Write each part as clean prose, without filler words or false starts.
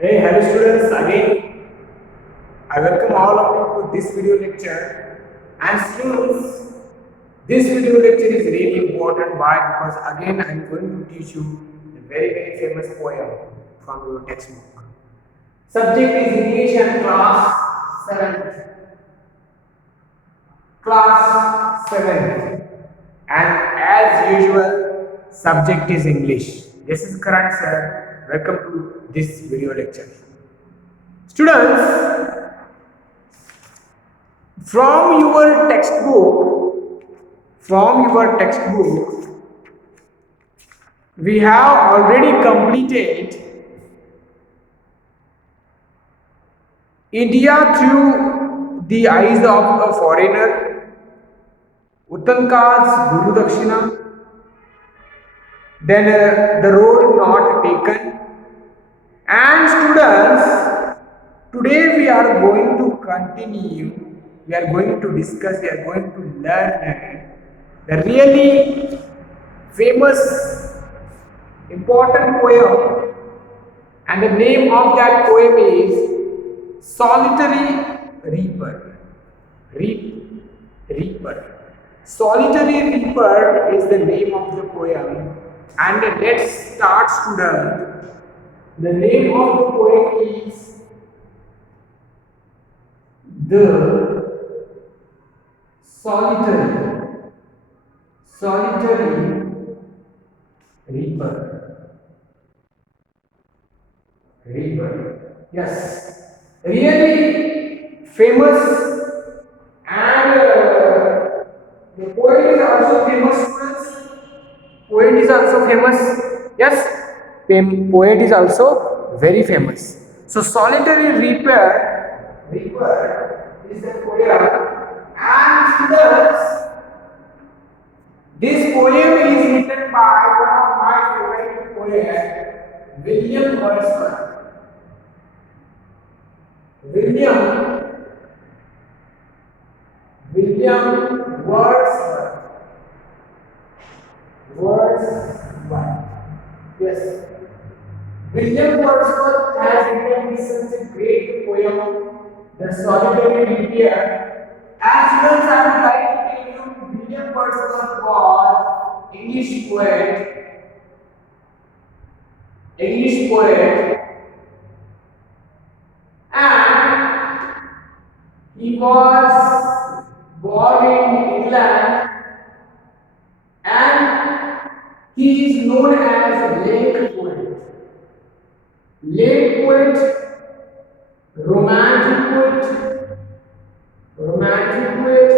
Hey, hello students, again I welcome all of you to this video lecture. And students, this video lecture is really important. Why? Because again I am going to teach you a very famous poem from your textbook. Subject is English and class 7th. Class 7th. And as usual, subject is English. This is Karan sir. Welcome to this video lecture. Students, from your textbook, we have already completed India through the eyes of a foreigner, Uttanka's Guru Dakshina, then the road not taken. And students, today we are going to continue, we are going to discuss, we are going to learn the really famous, important poem, and the name of that poem is Solitary Reaper. Reaper. Solitary Reaper is the name of the poem, and let's start, student. The name of the poem is The Solitary Reaper. Yes. Really famous, and the poet is also famous, students. Poet is also famous. Yes. Poet is also very famous. So Solitary Reaper is the poem, and students, this poem is written by one of my favorite poets, William Wordsworth. William Wordsworth. Yes. William Wordsworth has written such a great poem, The Solitary Reaper. As students, I would like to tell you, William Wordsworth was English poet, and he was born in England, and he is known as late poet, romantic poet,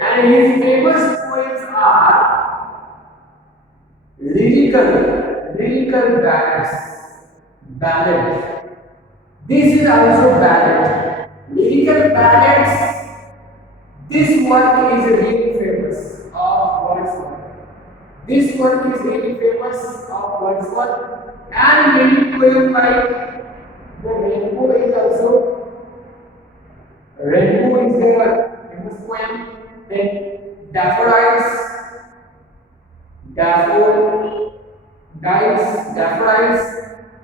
and his famous poems are lyrical ballad. This is also ballad. Lyrical ballads. This work is really famous of Wordsworth. And many poems like the Rainbow is the famous poem. Then Daffodils.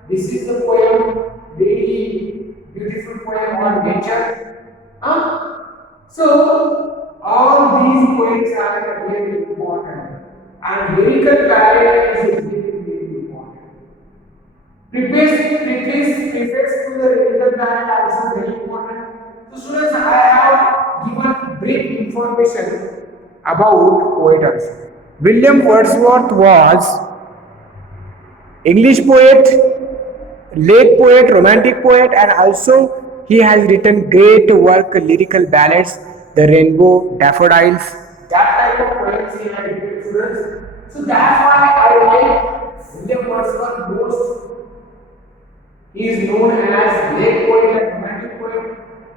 This is the poem, very beautiful poem on nature. So all these poems are very important, and lyrical ballad is really important. Preface to the lyrical ballad are also very important. So students, I have given brief information about poet also. William Wordsworth was English poet, late poet, romantic poet, and also he has written great work, lyrical ballads, The Rainbow, Daffodils, that type of poems he has written, students. So that's why I like William Wordsworth most. He is known as late poet and romantic poet.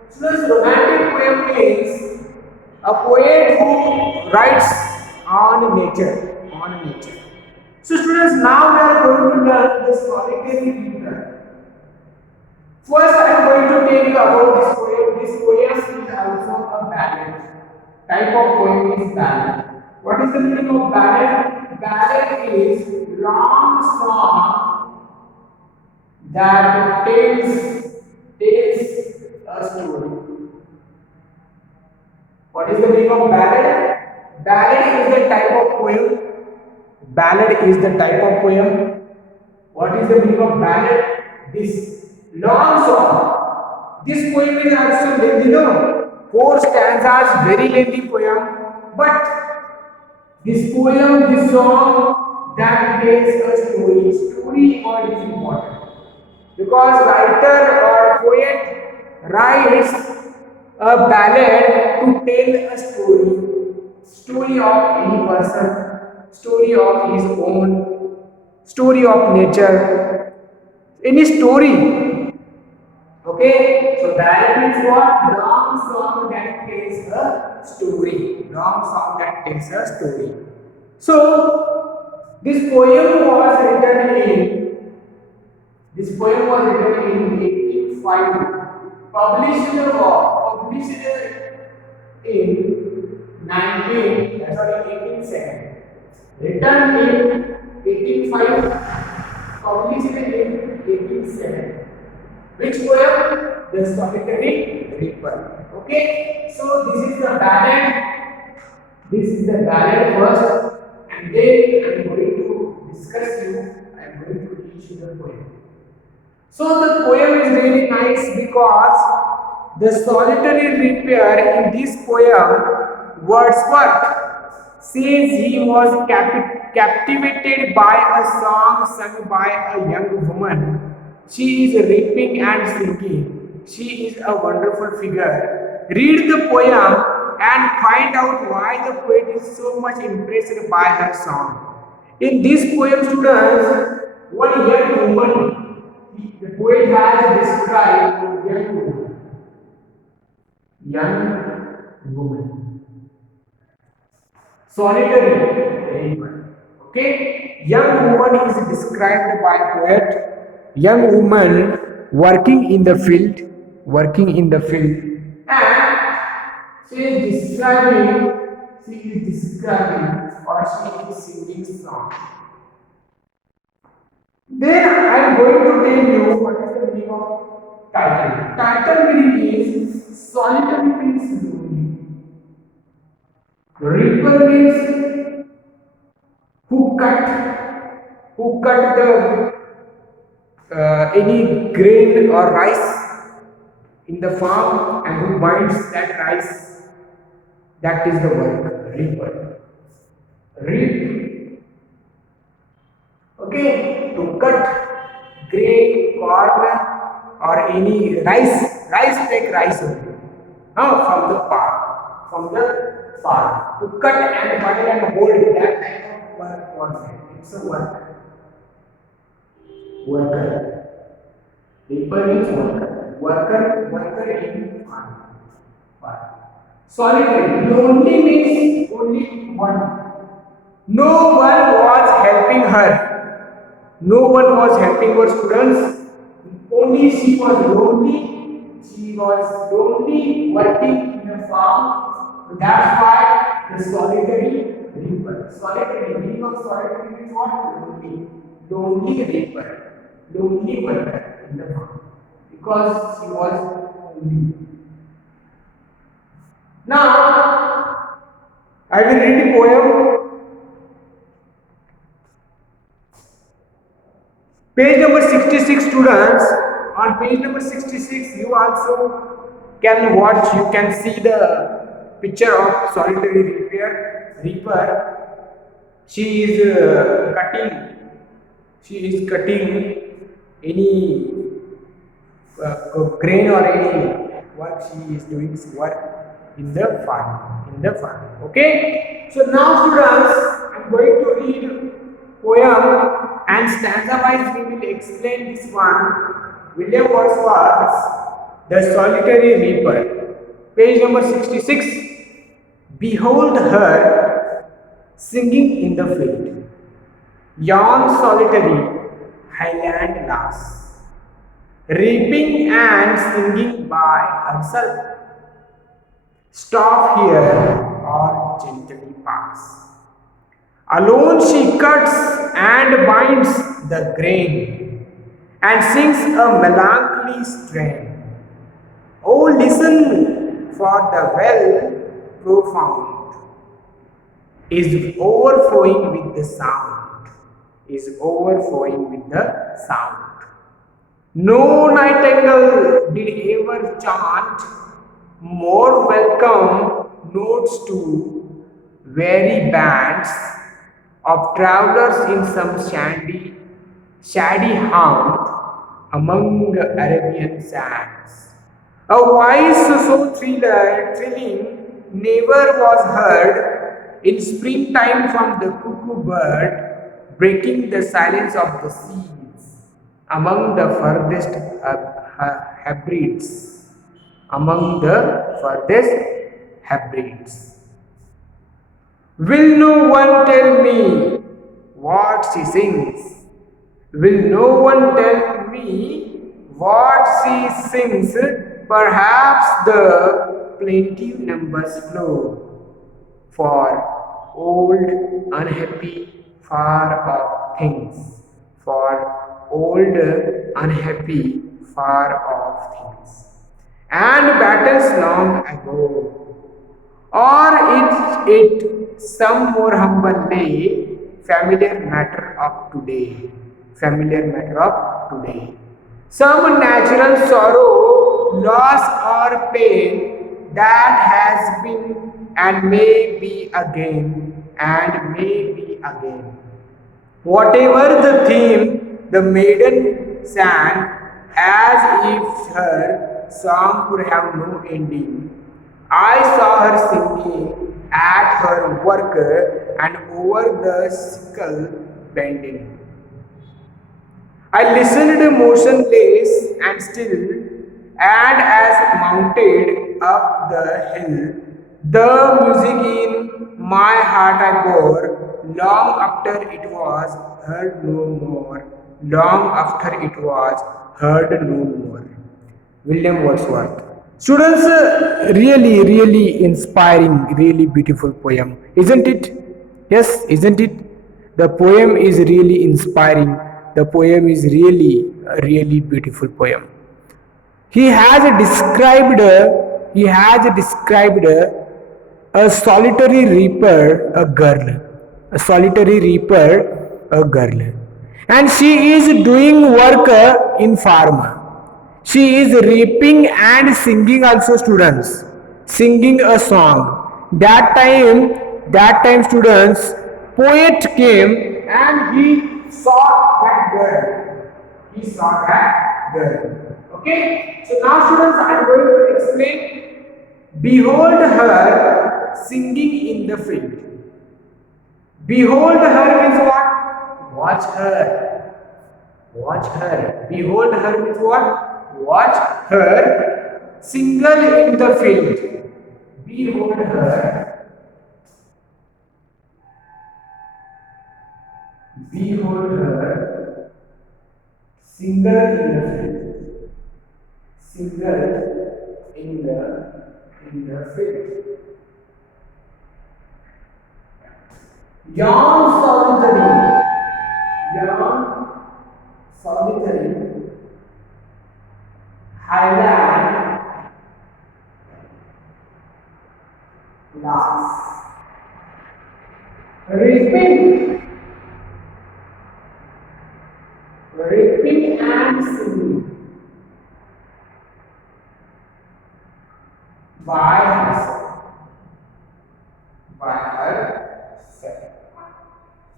Students, romantic poem means a poet who writes on nature. So students, now we are going to learn the solitary reaper. First, I am going to tell you about this poem. This poem is also a ballad. Type of poem is ballad. What is the meaning of ballad? Ballad is long song that tells a story. What is the meaning of ballad? Ballad is the type of poem. Ballad is the type of poem. What is the meaning of ballad? This long song. This poem is also lengthy, no? Four stanzas, very lengthy poem. But this poem, this song that tells a story. Story word is important because writer or poet writes a ballad to tell a story of any person, story of his own, story of nature, any story. Okay, so ballad means what? Long song that tells a story. Long song that tells a story. So this poem was written in this poem was written in 1805, published in 1807. Written in 1805, published in 1807. Which poem? The Solitary Reaper. Okay, so this is the ballad. This is the ballad first, and then I am going to discuss you. I am going to teach you the poem. So the poem is really nice because the solitary reaper in this poem, Wordsworth, says he was captivated by a song sung by a young woman. She is reaping and singing. She is a wonderful figure. Read the poem and find out why the poet is so much impressed by her song. In this poem, students, one young woman, the poet has described a young woman. Young woman. Solitary reaper. Okay? Young woman is described by poet. Young woman working in the field. Working in the field. And she is describing or she is singing song. Then I am going to tell you what is the meaning of title. Title meaning is solitary means lonely. Reaper means who cut the any grain or rice in the farm and who binds that rice. That is the word reaper. Reap. Okay, to cut grain, corn, or any rice. Take rice only. From the farm. To cut and bind and hold that type of work was it. It's a work. Worker. Reaper means worker. Worker in farm. Solitary. Lonely means only one. No one was helping her. No one was helping her students. Only she was lonely. She was lonely working in a farm. So that's why the solitary reaper. Solitary. Meaning of solitary means what? Lonely. Lonely reaper. Lonely worker in the farm. Because she was lonely. Now, I will read the poem. Page number 66, students. On page number 66, you also can watch, you can see the picture of solitary reaper. She is cutting any grain or any work. She is doing work in the farm. Okay. So now, students, I am going to read poem and stanza wise we will explain this one. William Wordsworth's The Solitary Reaper, page number 66. Behold her singing in the field, yon solitary highland lass, reaping and singing by herself. Stop here or gently pass. Alone she cuts and binds the grain, and sings a melancholy strain. Oh, listen, for the well profound is overflowing with the sound, is overflowing with the sound. No nightingale did ever chant more welcome notes to weary bands of travelers in some shady haunt among Arabian sands. A voice so thrilling never was heard in springtime from the cuckoo bird, breaking the silence of the seas among the furthest hybrids. Among the furthest hybrids. Will no one tell me what she sings? Will no one tell me what she sings? Perhaps the plaintive numbers flow for old, unhappy, far off things. For old, unhappy, far off things. And battles long ago. Or is it some more humble lay, familiar matter of today? Familiar matter of today. Some natural sorrow, loss, or pain that has been and may be again, and may be again. Whatever the theme, the maiden sang as if her song could have no ending. I saw her singing at her work and over the sickle bending. I listened motionless and still, and as mounted up the hill, the music in my heart I bore, long after it was heard no more, long after it was heard no more. William Wordsworth. Students, really inspiring, really beautiful poem, isn't it? Yes, isn't it? The poem is really inspiring. The poem is really beautiful poem. He has described a solitary reaper, a girl, a solitary reaper, a girl, and she is doing work in farm. She is reaping and singing also, students, singing a song. That time students, poet came and he saw that girl. He saw that girl. Okay. So now students, I am going to explain. Behold her singing in the field. Behold her means what? Watch her. Watch her. Behold her means what? Watch her single in the field. Behold her. Behold her single in the field. Single in the field. Young solitary, highland lass, reaping and singing by herself, by herself.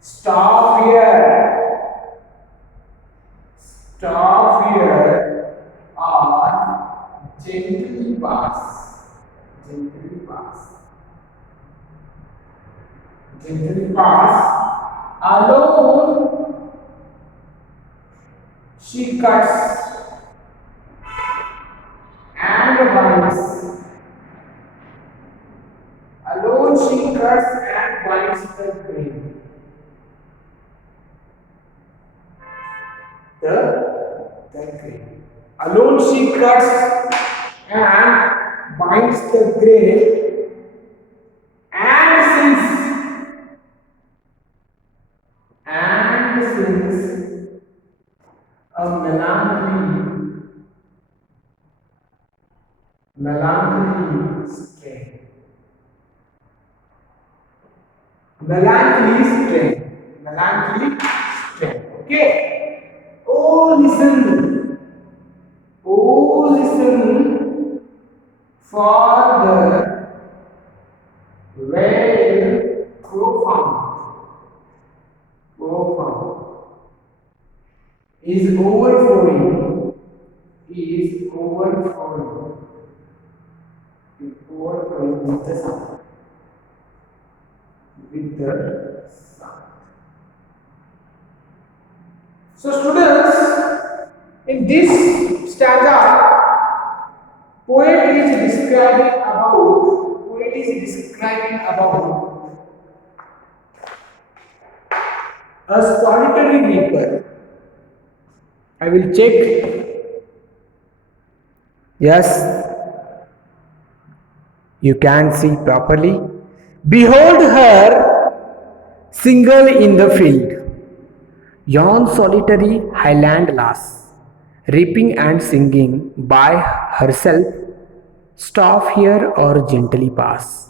Stop here, or gently pass, gently pass, alone she cuts and binds, alone she cuts and binds the grain. The grain. Alone she cuts and binds the grain and sings A melancholy strain. Melancholy strain. Melancholy strain. Okay. Oh, listen. Oh, listen for the very profound is overflowing, is overflowing, is overflowing with the sound, with the sound. So students, in this stanza, poet is describing about a solitary reaper. I will check. Yes, you can see properly. Behold her single in the field, yon solitary highland lass, reaping and singing by herself. Stop here or gently pass.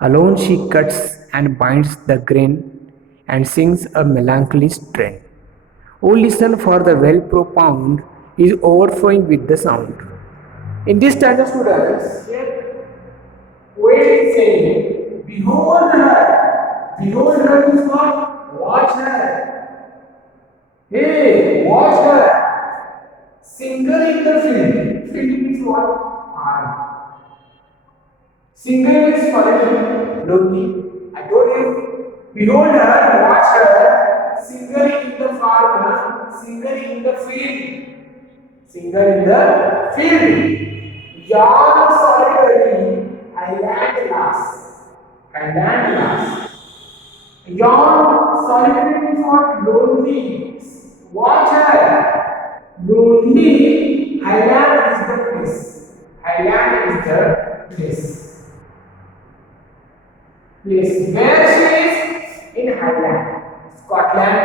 Alone she cuts and binds the grain and sings a melancholy strain. O listen for the well profound is overflowing with the sound. In this stanza, students, here poet is saying, behold her. Behold her means what? Watch her. Hey, watch her. Single in the field. Field means what? Farm. Single means solitary, lonely. I told you, behold her, watch her. Single in the farm, single in the field. Single in the field. Yon solitary island lass. Island lass. Yon solitary means what? Lonely. Watch her. Lonely. Highland is the place. Highland is the place. Place. Where she is? In Highland. Scotland.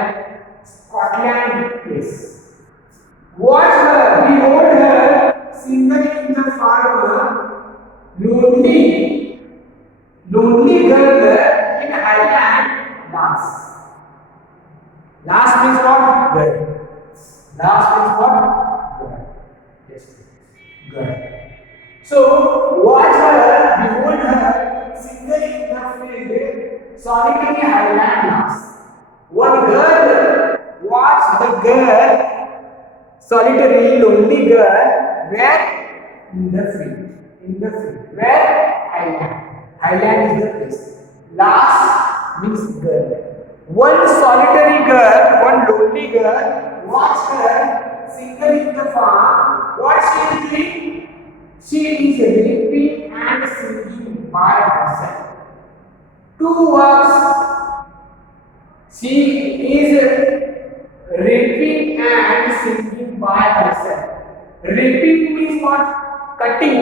Scotland place. Watch her. Behold her. Single in the farmer. Lonely. Lonely girl in Highland dance. Last means what? Girl. Last means what? Girl. Yes. Girl. So, watch her, behold her, single in the field, solitary highland lass. One girl, watch the girl, solitary, lonely girl, where? In the field. In the field. Where? Highland. Highland is the place. Lass means girl. One solitary girl, one lonely girl, watch her, single in the farm. What she is doing? She is reaping and singing by herself. Two works. She is reaping and singing by herself. Reaping means what? Cutting.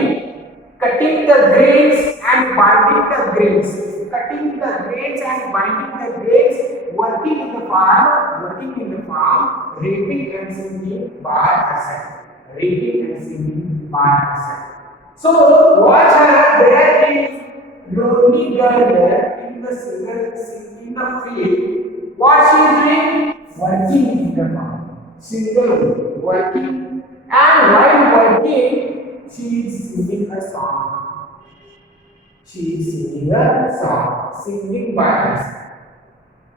Cutting the grains and binding the grains. Cutting the grains and binding the grains. Working in the farm. Reaping and singing by herself. Reaping and singing by herself. So, watch her, there is lonely girl there in the field. What she is doing? Working in the farm. Single working. And while working, she is singing a song. She is singing a song. Singing by herself.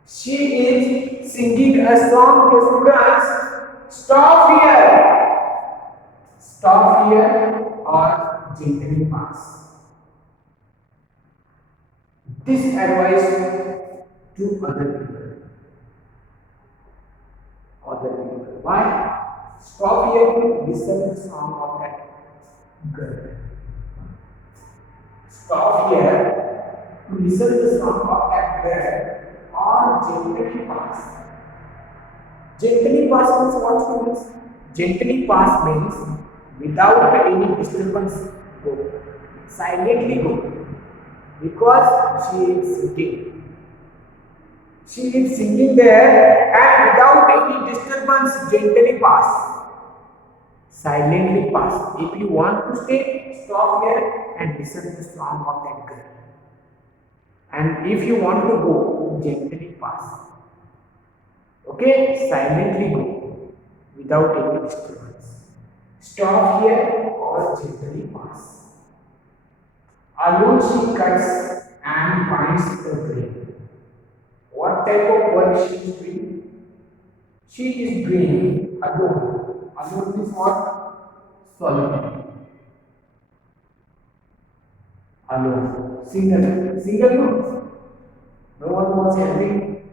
She is singing a song to students. Stop here. Stop here or gently pass. This advice to other people. Why? Stop here to listen to the song of that girl. Stop here to listen to the song of that girl or gently pass. Gently pass means what means? Gently pass means without any disturbance go. Silently go. Because she is singing. She is singing there and without any disturbance gently pass. Silently pass. If you want to stay, stop here and listen to the song of that girl. And if you want to go, gently pass. Okay, silently go without any disturbance. Stop here or gently pass. Alone she cuts and binds the grain. What type of work she is doing? She is doing alone. Alone means what? Solitary. Alone. Single. Single no. No one was helping.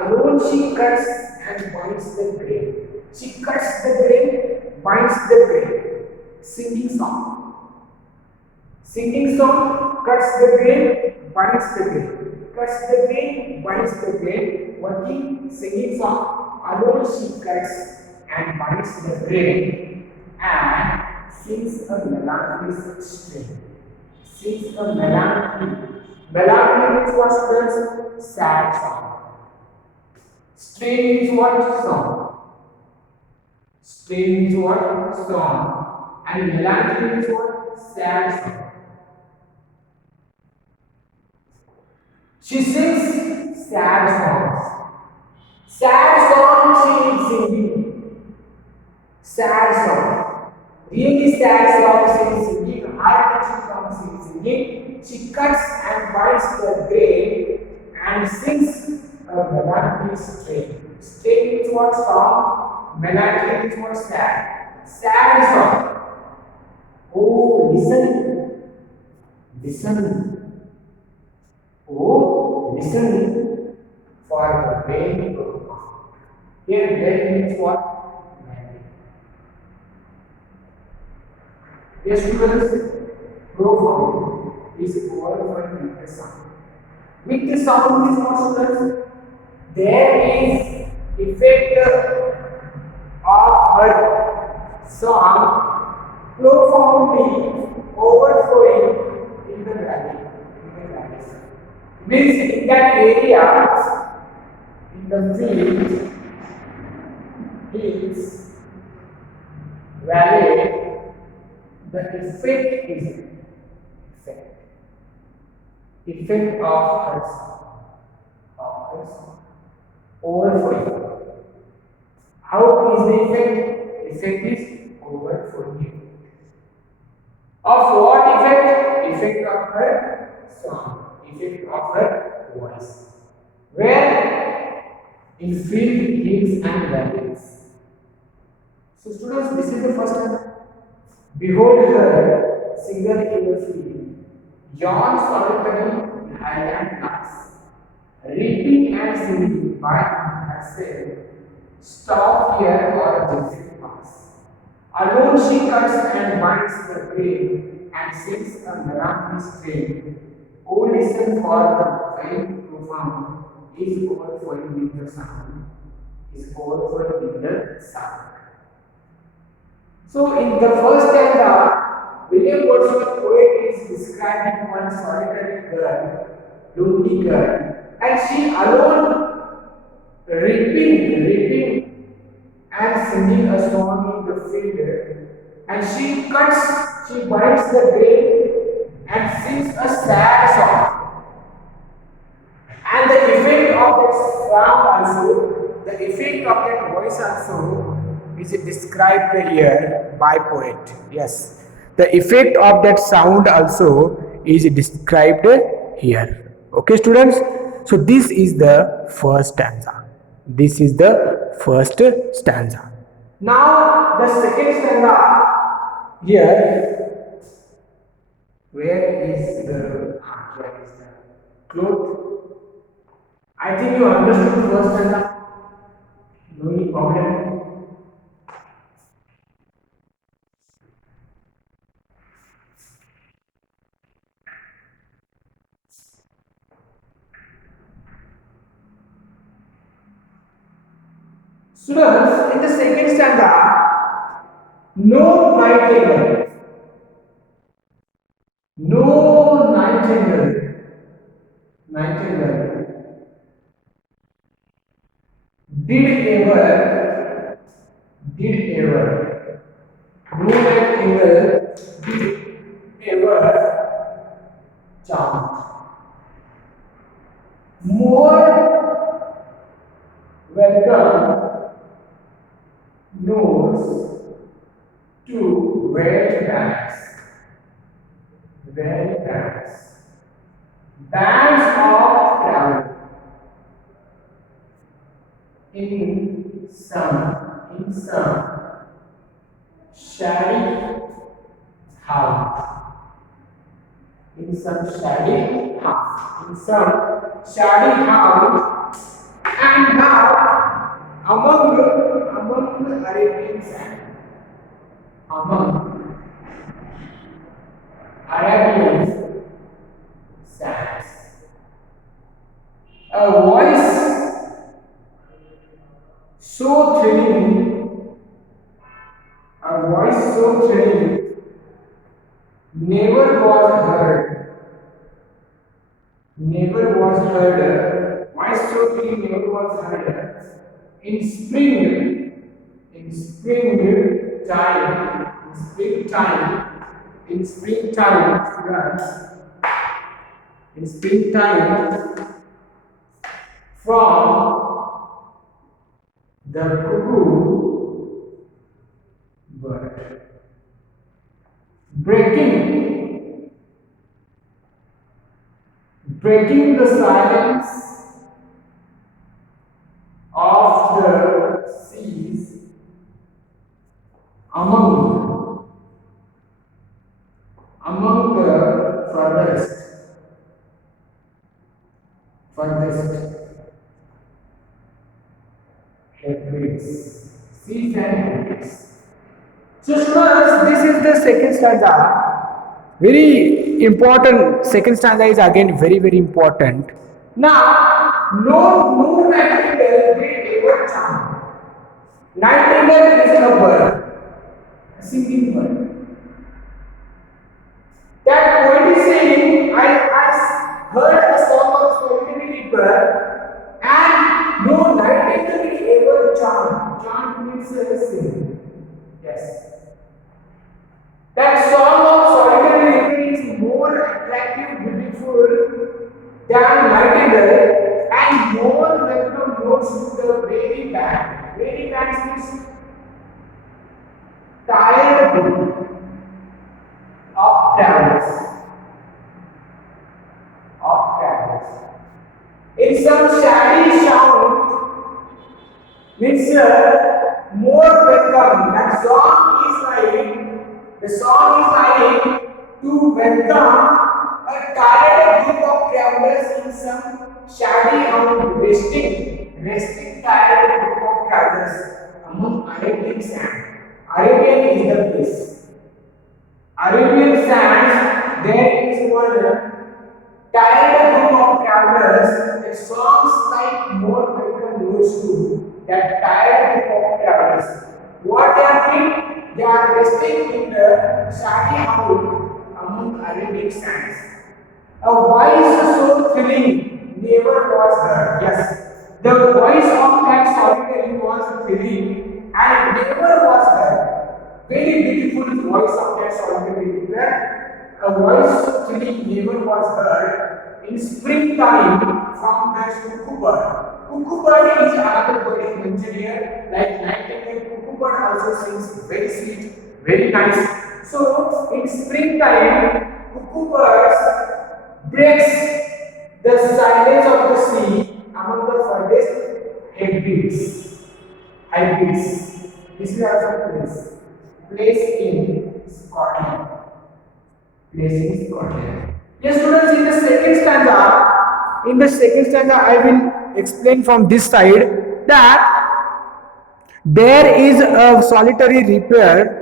Alone she cuts and binds the grain. She cuts the grain, binds the grain. Singing song. Singing song, cuts the grain, binds the grain. Cuts the grain, binds the grain. Working, singing song. Alone she cuts and binds the grain and sings a melancholy strain. Sings a melancholy. Melancholy means what, students? Sad song. Strain means what? Song. Strain means what? Song. And melancholy means what? Sad song. She sings sad songs. Sad song she is singing. Sad song. Really sad song she is singing. Heart-touching song she is singing. She cuts and binds the grain and sings a melancholy strain. Strain means what? Song. Melancholy means what? Sad. Sad song. Oh, listen. Listen. Oh, listen for the rain to come. Here, rain means what? Rain. Yes, students, profound is qualified with the sound. With the sound is what, students? There is effect of her song profoundly overflowing in the valley. Means in that area, in the field, hills, valley, the effect is effect of her song, overflowing. How is the effect? Effect is overflowing. Of what effect? Effect of her song. Effect of her voice. Where? In field, hills and valleys. So students, this is the first one. Behold her, single in the field, yon solitary highland lass, reaping and singing by herself, stop here or gentle pass. Alone she cuts and binds the grain and sings a melancholy strain. Oh, listen for the faint profound is overflowing with the sound. Is overflowing with the sound. So, in the first stanza, William Wordsworth poet is describing one solitary girl, lonely girl, and she alone reaping and singing a song in the field. And she cuts, she binds the grain and sings a sad song. And the effect of that sound also, the effect of that voice also is described here by poet. Yes, the effect of that sound also is described here. Okay, students. So this is the first stanza. This is the first stanza. Now the second stanza here. Where is the cloth? I think you understood the first stanza. No any problem. Students, in the second stanza, no nightingale. No nightingale. Nightingale did ever No nightingale did ever chant. More welcome notes to wet bands. Wet bands. Bands of travel in some shady house. In some shady house. In some shady house. And now among the Arabian sand. Among Arabian sands. A voice so thrilling, a voice so thrilling never was heard. Never was heard. Voice so thrilling never was heard. In spring, in springtime, in springtime, students, in springtime, from the cuckoo bird, breaking the silence of the seas among the furthest headwinds, seas and headwinds. So students, this is the second stanza. Very important. Second stanza is again very important. Now, no nightingale did ever chant. Nightingale is a bird, a singing bird. That poet is saying, I heard a song of solitary reaper, and no nightingale did ever chant. Chant means sing. Yes. That song of solitary reaper is more attractive, beautiful than nightingale, and more welcome notes to the very band. Very band means tired of travels. In some shady sound means more welcome. That song is like to welcome a tired group of travelers in some shady hound, resting tired group of travelers among Arabian sand. Arabian is the place. Arabian sands, there is one tired group of travelers that songs like more welcome notes to that tired group of travelers. What they are doing? They are resting in the shady hound among Arabian sands. A voice so thrilling never was heard. Yes, the voice of that solitary was thrilling and never was heard. Very beautiful voice of that solitary bird. A voice so thrilling never was heard in springtime from that cuckoo bird. Cuckoo bird is another bird is mentioned here, like nightingale. Cuckoo bird also sings very sweet, very nice. So in springtime, cuckoo birds breaks the silence of the sea among the furthest headwinds. This is also place in Scotland. Yes, students, in the second stanza, I will explain from this side that there is a solitary reaper.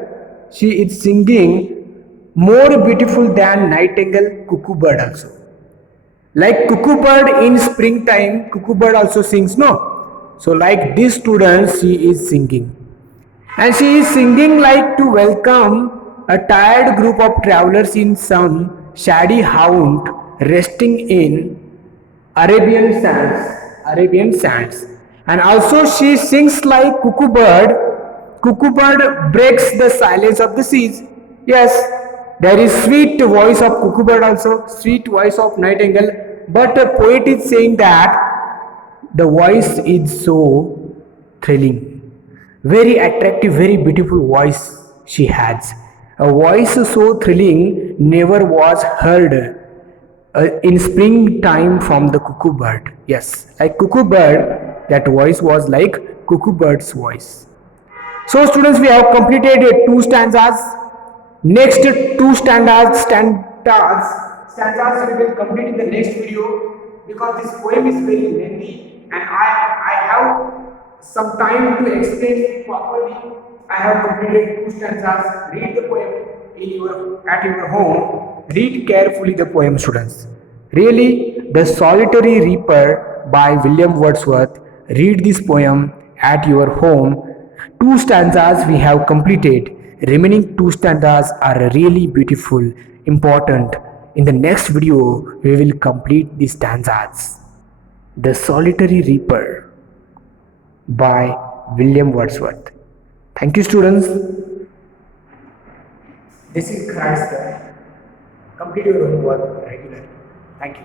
She is singing more beautiful than nightingale, cuckoo bird also. Like cuckoo bird in springtime, cuckoo bird also sings, no? So like this student, she is singing. And she is singing like to welcome a tired group of travelers in some shady haunt resting in Arabian sands. And also she sings like cuckoo Cuckoo bird breaks the silence of the seas. Yes, there is sweet voice of cuckoo bird also, sweet voice of nightingale. But a poet is saying that the voice is so thrilling, very attractive, very beautiful voice she has. A voice so thrilling never was heard in springtime from the cuckoo bird. Yes, like cuckoo bird, that voice was like cuckoo bird's voice. So students, we have completed two stanzas. Next two stanzas we will complete in the next video, because this poem is very lengthy and I have some time to explain it properly. I have completed two stanzas. Read the poem at your home. Read carefully the poem, students. Really, The Solitary Reaper by William Wordsworth. Read this poem at your home. Two stanzas we have completed. Remaining two stanzas are really beautiful, important. In the next video, we will complete the stanzas. The Solitary Reaper by William Wordsworth. Thank you, students. This is Kharade. Complete your homework regularly. Thank you.